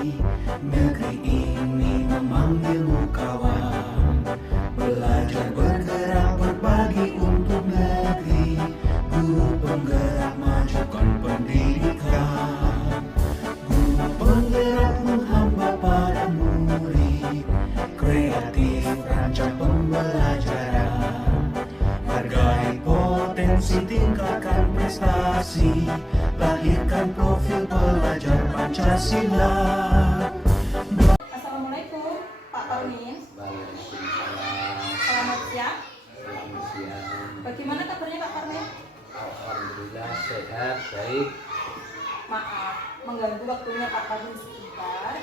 Negeri ini memanggilmu kawan, belajar bergerak berbagi untuk negeri. Guru penggerak majukan pendidikan, guru penggerak menghamba pada murid, kreatif rancang pembelajaran, hargai potensi tingkatkan prestasi, lahirkan profil pelajar Pancasila. Assalamualaikum Pak Paunin. Waalaikumsalam. Selamat siang. Selamat siang. Bagaimana kabarnya Pak Paunin? Alhamdulillah sehat, baik. Maaf mengganggu waktunya Pak Paunin sebentar.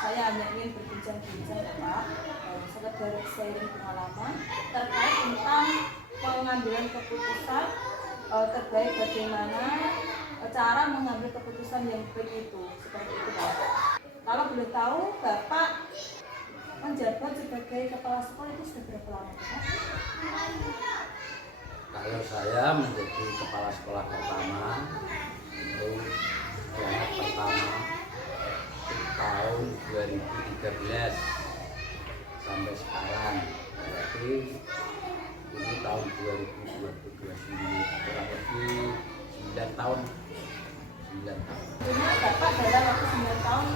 Saya hanya ingin berbincang-bincang ya Pak, sekedar sharing pengalaman terkait tentang pengambilan keputusan terbaik, bagaimana cara mengambil keputusan yang baik itu, seperti itu Pak. Kalau boleh tahu, Bapak menjabat sebagai kepala sekolah itu sudah berapa lama Pak? Kalau saya menjadi kepala sekolah pertama itu jabat pertama tahun 2013 sampai sekarang, berarti ini tahun 2022 ini kurang lebih 9 tahun. Cuma Bapak dalam waktu 9 tahun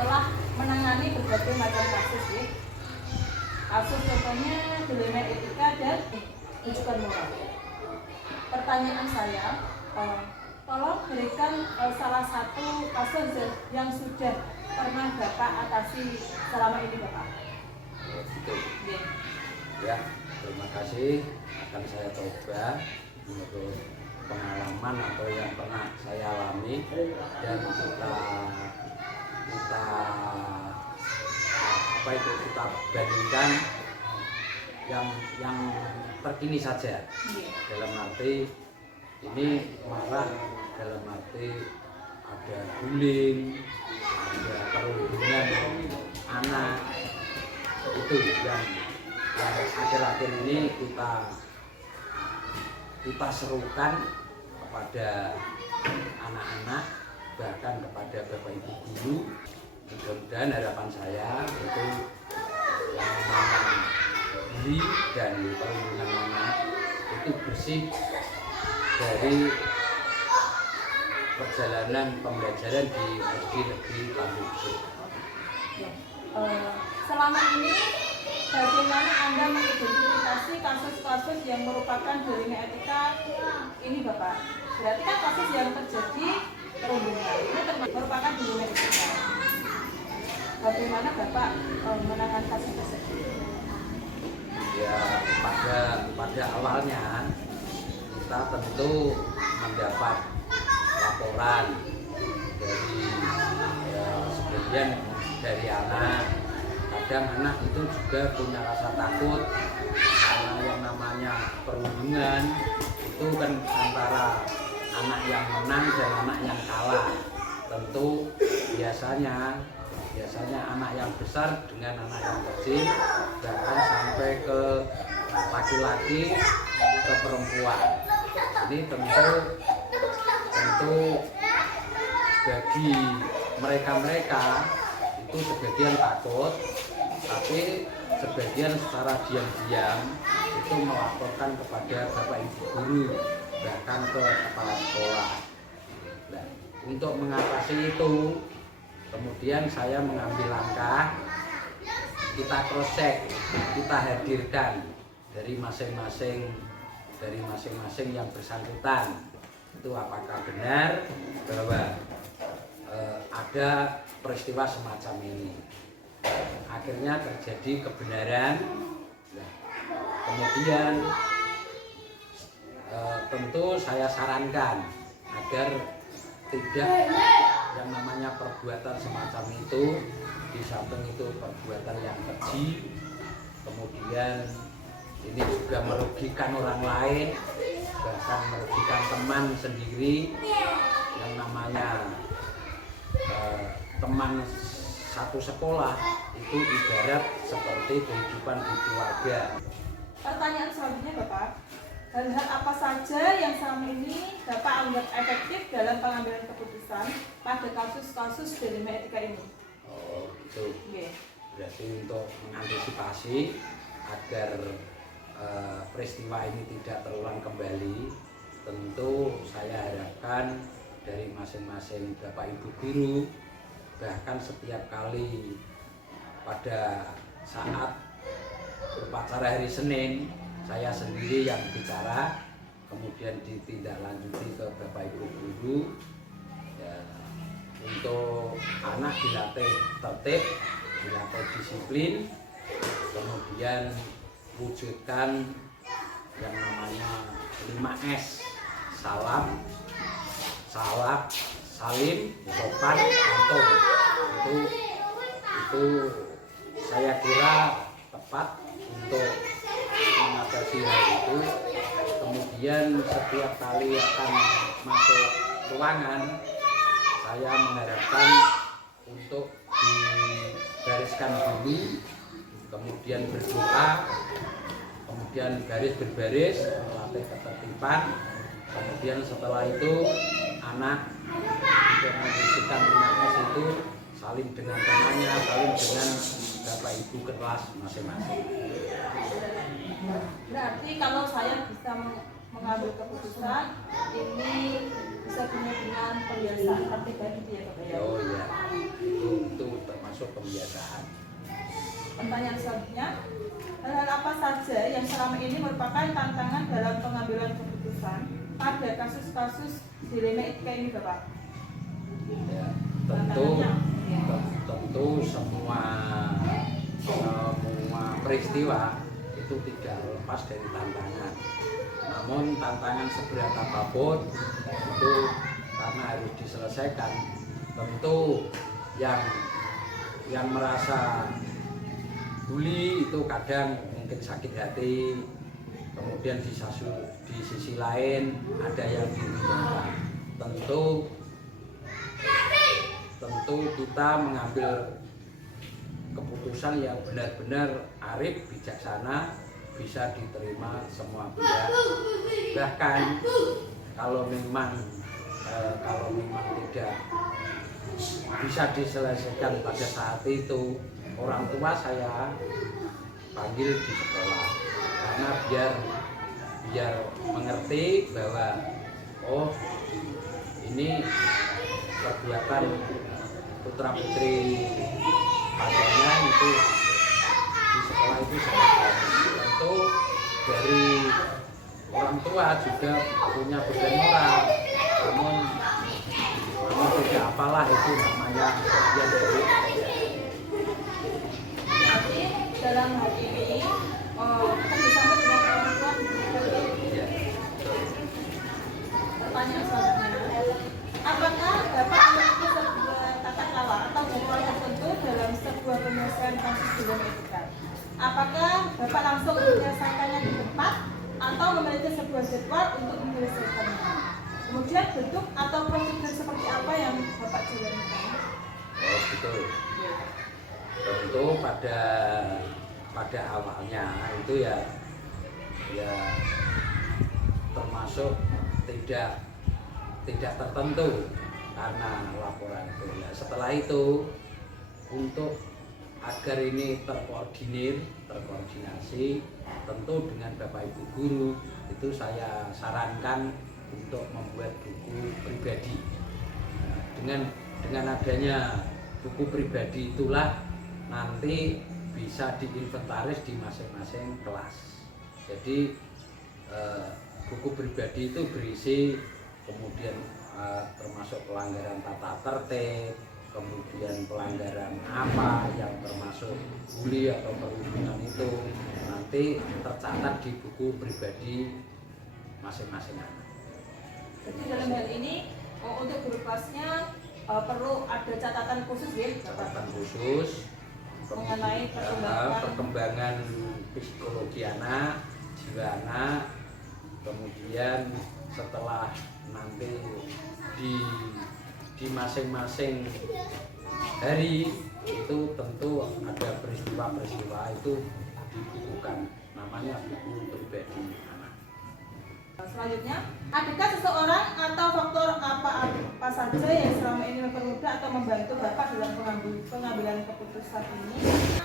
telah menangani berbagai macam kasus ya. Kasus contohnya dilema etika dan rujukan moral. Pertanyaan saya, tolong berikan salah satu kasus yang sudah pernah Bapak atasi selama ini Bapak. Gitu. Ya. Ya, terima kasih. Akan saya coba untuk pengalaman atau yang pernah saya alami dan kita bandingkan yang terkini saja. Dalam arti ini marah, dalam arti ada bullying, ada perundungan anak, itu yang akhir-akhir ini kita serukan kepada anak-anak, bahkan kepada bapak ibu guru. Mudah-mudahan harapan saya itu yang namanya bully dan perundungan anak itu bersih dari perjalanan pembelajaran di SD Negeri Tambun. Selama ini bagaimana Anda mengidentifikasi kasus-kasus yang merupakan dilema etika ini Bapak? Berarti kan kasus yang terjadi perundungan ini merupakan dilema etika. Bagaimana Bapak menangani kasus tersebut? Ya, pada awalnya kita tentu mendapat laporan dari sebagian dari anak. Kadang anak itu juga punya rasa takut karena yang namanya perundungan itu kan antara anak yang menang dan anak yang kalah. Tentu biasanya anak yang besar dengan anak yang kecil, bahkan sampai ke laki-laki, ke perempuan. Ini tentu bagi mereka itu sebagian takut, tapi sebagian secara diam-diam itu melaporkan kepada bapak ibu guru, bahkan ke kepala sekolah. Nah, untuk mengatasi itu, kemudian saya mengambil langkah, kita cross check, kita hadirkan dari masing-masing yang bersangkutan itu apakah benar bahwa ada peristiwa semacam ini. Akhirnya terjadi kebenaran. Nah, kemudian tentu saya sarankan agar tidak yang namanya perbuatan semacam itu, di samping itu perbuatan yang keji, kemudian ini juga merugikan orang lain, bahkan merugikan teman sendiri. Yang namanya teman satu sekolah itu ibarat seperti kehidupan di keluarga. Pertanyaan selanjutnya Bapak, hal-hal apa saja yang selama ini Bapak anggap efektif dalam pengambilan keputusan pada kasus-kasus dilema etika ini? Oh gitu. Nggih. Berarti untuk mengantisipasi agar peristiwa ini tidak terulang kembali, tentu saya harapkan dari masing-masing Bapak Ibu guru, bahkan setiap kali pada saat upacara hari Senin, saya sendiri yang bicara, kemudian ditindaklanjuti ke Bapak Ibu guru, ya, untuk anak dilatih tertib, dilatih disiplin, kemudian wujudkan yang namanya 5S: salam, salak, salim, sopan, santun. Itu saya kira tepat untuk mengatasi hal itu. Kemudian setiap kali akan masuk ruangan, saya mengharapkan untuk digariskan dulu, kemudian berdoa, kemudian garis berbaris, melatih ketertiban. Kemudian setelah itu anak untuk mengisikan 5S itu saling dengan temannya, saling dengan Bapak Ibu kelas masing-masing. Berarti kalau saya bisa mengambil keputusan ini bisa dengan pembiasaan praktik tadi ya Bapak ya. Oh iya, itu termasuk pembiasaan. Pertanyaan selanjutnya, hal-hal apa saja yang selama ini merupakan tantangan dalam pengambilan keputusan pada kasus-kasus dilema etika ini Bapak? Ya, tentu semua peristiwa itu tidak lepas dari tantangan. Namun tantangan seberat apapun itu karena harus diselesaikan, tentu yang merasa bully itu kadang mungkin sakit hati, kemudian di sisi lain ada yang diuntungkan. Tentu kita mengambil keputusan yang benar-benar arif, bijaksana, bisa diterima semua pihak. Bahkan kalau memang tidak bisa diselesaikan pada saat itu, orang tua saya panggil di sekolah karena biar mengerti bahwa oh ini perbuatan putra putri padanya itu di sekolah itu sangat. Tentu dari orang tua juga punya beban moral, namun tidak apalah itu namanya bagian dari. Berarti dalam hal ini kerjasama dengan orang tua. Ya. Pertanyaan selanjutnya, apakah Bapak memiliki sebuah tata kelola atau jadwal tertentu dalam sebuah penyelesaian kasus dilema etika? Apakah Bapak langsung menyelesaikannya di tempat atau memiliki sebuah jadwal untuk menyelesaikannya? Kemudian bentuk atau prosedur seperti apa yang Bapak jalankan? Oh betul. Tentu pada awalnya itu ya termasuk tidak tertentu karena laporan itu. Ya, setelah itu untuk agar ini terkoordinasi tentu dengan Bapak Ibu guru, itu saya sarankan untuk membuat buku pribadi. Nah, dengan adanya buku pribadi itulah nanti bisa diinventaris di masing-masing kelas. Jadi buku pribadi itu berisi kemudian termasuk pelanggaran tata tertib, kemudian pelanggaran apa yang termasuk bully atau perundungan itu nanti tercatat di buku pribadi masing-masing anak. Jadi dalam hal ini untuk guru kelasnya perlu ada catatan khusus ya, catatan khusus mengenai perkembangan psikologi anak, jiwa anak, kemudian setelah nanti di masing-masing hari itu tentu ada peristiwa-peristiwa itu dibukukan, namanya buku pribadi anak. Selanjutnya, adakah seseorang atau faktor apa saja yang selama ini mempermudah atau membantu Bapak dalam pengambilan keputusan ini?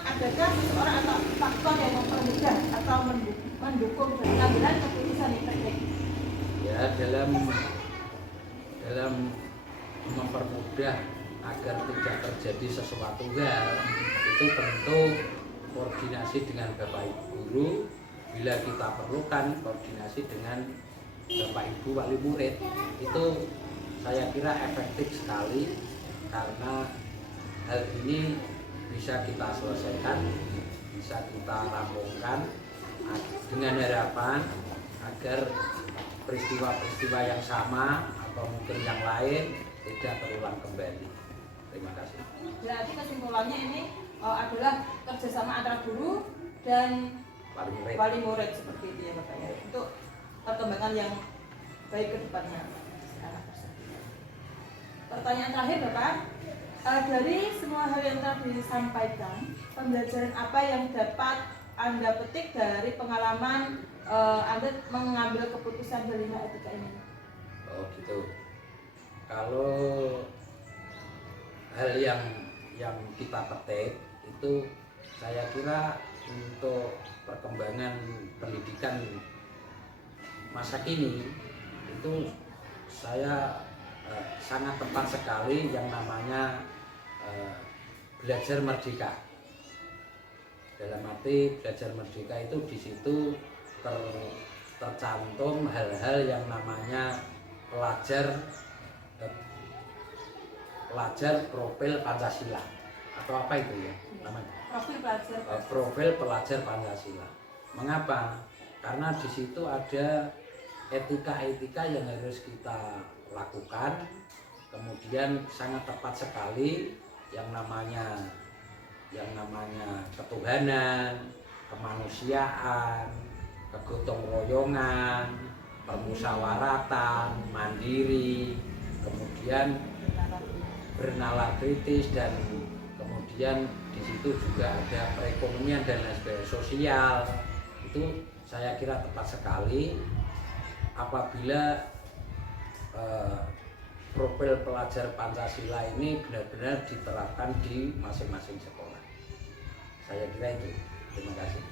Adakah seseorang atau faktor yang mempermudah atau mendukung pengambilan keputusan yang terbaik? Ya, dalam mempermudah agar tidak terjadi sesuatu hal itu tentu koordinasi dengan Bapak Ibu guru, bila kita perlukan koordinasi dengan Bapak Ibu wali murid, itu saya kira efektif sekali karena hal ini bisa kita selesaikan, bisa kita rampungkan dengan harapan agar peristiwa-peristiwa yang sama atau mungkin yang lain tidak terulang kembali. Terima kasih. Berarti kesimpulannya ini adalah kerjasama antara guru dan wali murid seperti itu ya Bapak ya, untuk perkembangan yang baik ke depannya anak tersebut. Pertanyaan terakhir Bapak, dari semua hal yang telah disampaikan, pembelajaran apa yang dapat Anda petik dari pengalaman Anda mengambil keputusan berlima etika ini? Oh gitu. Kalau hal yang kita petik itu saya kira untuk perkembangan pendidikan masa kini itu saya sangat tepat sekali yang namanya belajar merdeka. Dalam arti belajar merdeka itu di situ tercantum hal-hal yang namanya pelajar profil Pancasila atau apa itu ya namanya? Profil pelajar Pancasila. Mengapa? Karena di situ ada etika-etika yang harus kita lakukan. Kemudian sangat tepat sekali yang namanya ketuhanan, kemanusiaan, kegotong royongan, permusyawaratan, mandiri, kemudian bernalar kritis, dan kemudian di situ juga ada perekonomian dan lain sebagainya, sosial. Itu saya kira tepat sekali apabila profil pelajar Pancasila ini benar-benar diterapkan di masing-masing sekolah. Saya kira itu. Terima kasih.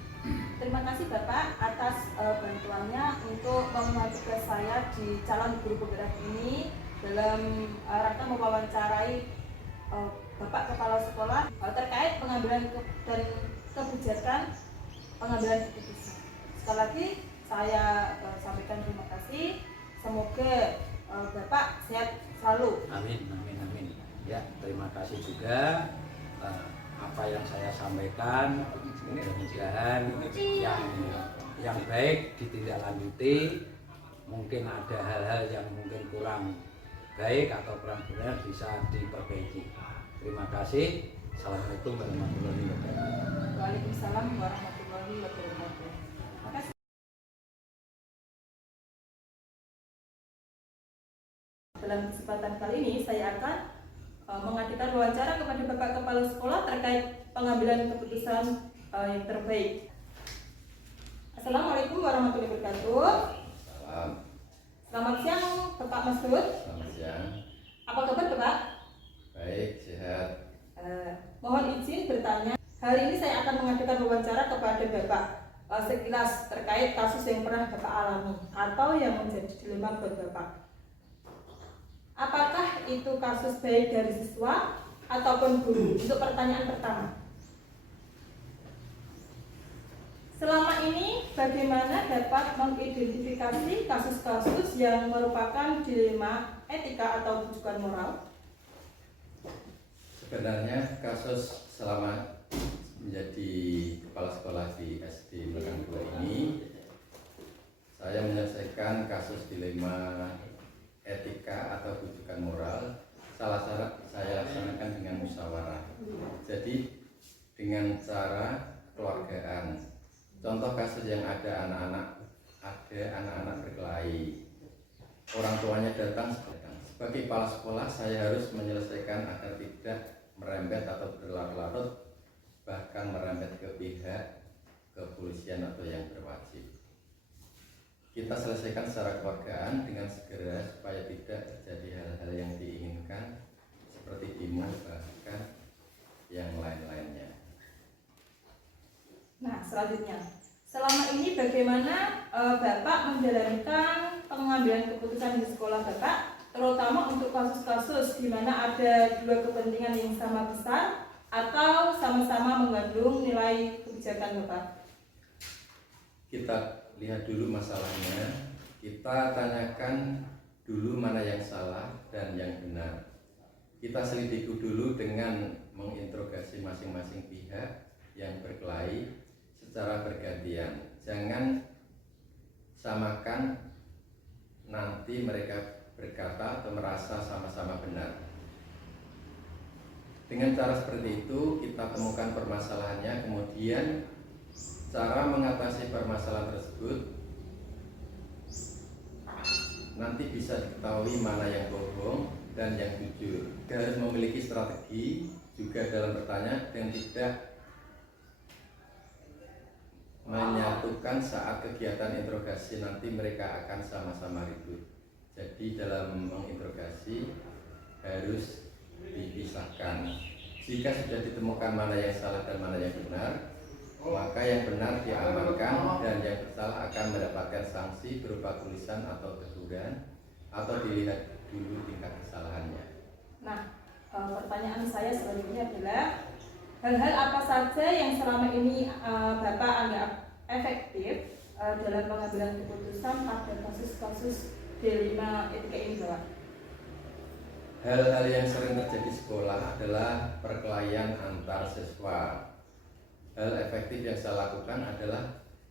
Terima kasih Bapak atas bantuannya untuk memenuhi tugas saya di calon guru penggerak ini dalam rangka mewawancarai Bapak Kepala Sekolah terkait pengambilan dan kebijakan pengambilan keputusan. Sekali lagi saya sampaikan terima kasih. Semoga Bapak sehat selalu. Amin, amin, amin. Ya, terima kasih juga apa yang saya sampaikan. Mudah-mudahan yang baik ditindaklanjuti. Mungkin ada hal-hal yang mungkin kurang baik atau kurang benar bisa diperbaiki. Terima kasih. Assalamualaikum warahmatullahi wabarakatuh. Waalaikumsalam warahmatullahi wabarakatuh. Terima kasih. Dalam kesempatan kali ini saya akan mengadakan wawancara kepada Bapak Kepala Sekolah terkait pengambilan keputusan yang terbaik. Assalamualaikum warahmatullahi wabarakatuh. Salam. Selamat siang Bapak Masud. Selamat siang. Apa kabar Bapak? Baik, sehat. Mohon izin bertanya. Hari ini saya akan mengadakan wawancara kepada Bapak sekilas terkait kasus yang pernah Bapak alami atau yang menjadi dilema buat Bapak. Apakah itu kasus baik dari siswa ataupun guru? Untuk pertanyaan pertama. Selama ini bagaimana dapat mengidentifikasi kasus-kasus yang merupakan dilema etika atau rujukan moral? Sebenarnya kasus selama menjadi kepala sekolah di SD Megang 2 ini, saya menyelesaikan kasus dilema etika atau rujukan moral. Salah saya laksanakan dengan musyawarah. Jadi dengan cara kekeluargaan. Contoh kasus yang ada anak-anak berkelahi, orang tuanya datang. Sebagai kepala sekolah saya harus menyelesaikan agar tidak merembet atau berlarut-larut, bahkan merembet ke pihak kepolisian atau yang berwajib. Kita selesaikan secara kekeluargaan dengan segera supaya tidak terjadi hal-hal yang diinginkan seperti demo selanjutnya, selama ini bagaimana Bapak menjalankan pengambilan keputusan di sekolah Bapak, terutama untuk kasus-kasus di mana ada dua kepentingan yang sama besar atau sama-sama mengandung nilai kebijakan Bapak? Kita lihat dulu masalahnya, kita tanyakan dulu mana yang salah dan yang benar. Kita selidiki dulu dengan menginterogasi masing-masing pihak yang berkelahi secara bergantian. Jangan samakan nanti mereka berkata atau merasa sama-sama benar. Dengan cara seperti itu kita temukan permasalahannya, kemudian cara mengatasi permasalahan tersebut nanti bisa diketahui mana yang bohong dan yang jujur. Kita harus memiliki strategi juga dalam bertanya dan tidak menyatukan saat kegiatan interogasi nanti mereka akan sama-sama ribut. Jadi dalam menginterogasi harus dipisahkan. Jika sudah ditemukan mana yang salah dan mana yang benar, maka yang benar diamankan dan yang salah akan mendapatkan sanksi berupa tulisan atau teguran atau dilihat dulu tingkat kesalahannya. Nah, pertanyaan saya selanjutnya adalah hal-hal apa saja yang selama ini Bapak anggap efektif dalam pengambilan keputusan pada kasus-kasus D5 etika ini, Bapak? Hal-hal yang sering terjadi di sekolah adalah perkelahian antar siswa. Hal efektif yang saya lakukan adalah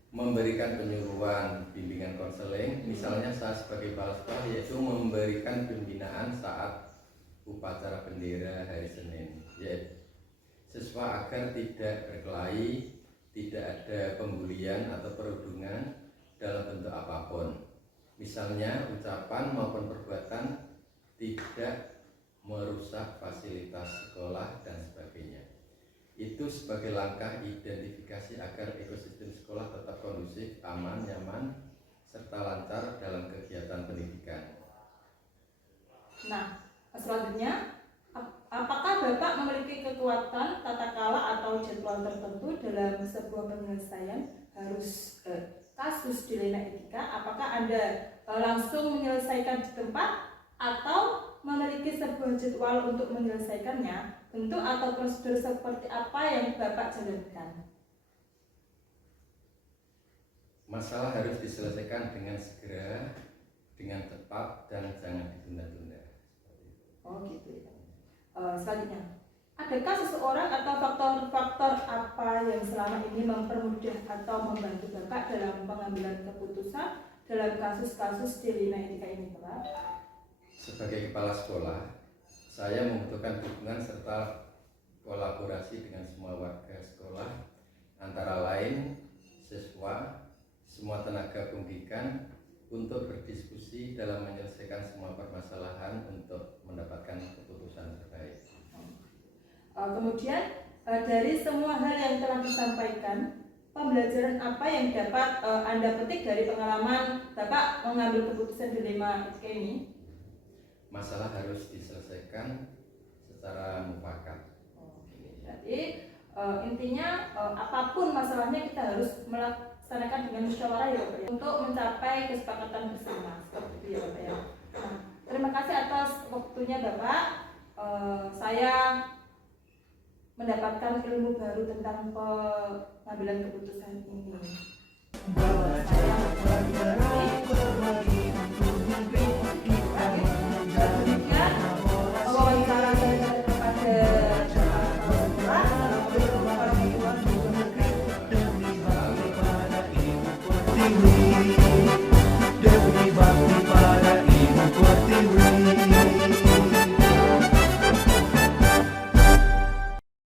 memberikan penyuluhan, bimbingan konseling. Misalnya saya sebagai kepala sekolah yaitu memberikan pembinaan saat upacara bendera hari Senin, yaitu siswa agar tidak berkelahi, tidak ada pembulian atau perundungan dalam bentuk apapun. Misalnya ucapan maupun perbuatan tidak merusak fasilitas sekolah dan sebagainya. Itu sebagai langkah identifikasi agar ekosistem sekolah tetap kondusif, aman, nyaman, serta lancar dalam kegiatan pendidikan. Nah, selanjutnya, apakah Bapak memiliki kekuatan tata kelola atau jadwal tertentu dalam sebuah penyelesaian harus kasus dilema etika? Apakah Anda langsung menyelesaikan di tempat atau memiliki sebuah jadwal untuk menyelesaikannya? Bentuk atau prosedur seperti apa yang Bapak jalankan? Masalah harus diselesaikan dengan segera, dengan cepat, dan jangan ditunda-tunda. Oh gitu ya. Selanjutnya, adakah seseorang atau faktor-faktor apa yang selama ini mempermudah atau membantu Bapak dalam pengambilan keputusan dalam kasus-kasus D5 etika ini, Bapak? Sebagai kepala sekolah, saya membutuhkan dukungan serta kolaborasi dengan semua warga sekolah, antara lain siswa, semua tenaga pendidikan, untuk berdiskusi dalam menyelesaikan semua permasalahan untuk mendapatkan keputusan terbaik. Kemudian dari semua hal yang telah disampaikan, pembelajaran apa yang dapat Anda petik dari pengalaman Bapak mengambil keputusan dilema etika ini? Masalah harus diselesaikan secara mufakat. Berarti intinya apapun masalahnya kita harus melaksanakan dengan musyawarah ya Bapak ya, untuk mencapai kesepakatan bersama, seperti itu ya Bapak ya. Nah, terima kasih atas waktunya Bapak. Saya mendapatkan ilmu baru tentang pengambilan keputusan ini. Saya berbagi untuk negeri kita. Demikian wawancara saya kepada demi bangsa pada ibu pertiwi.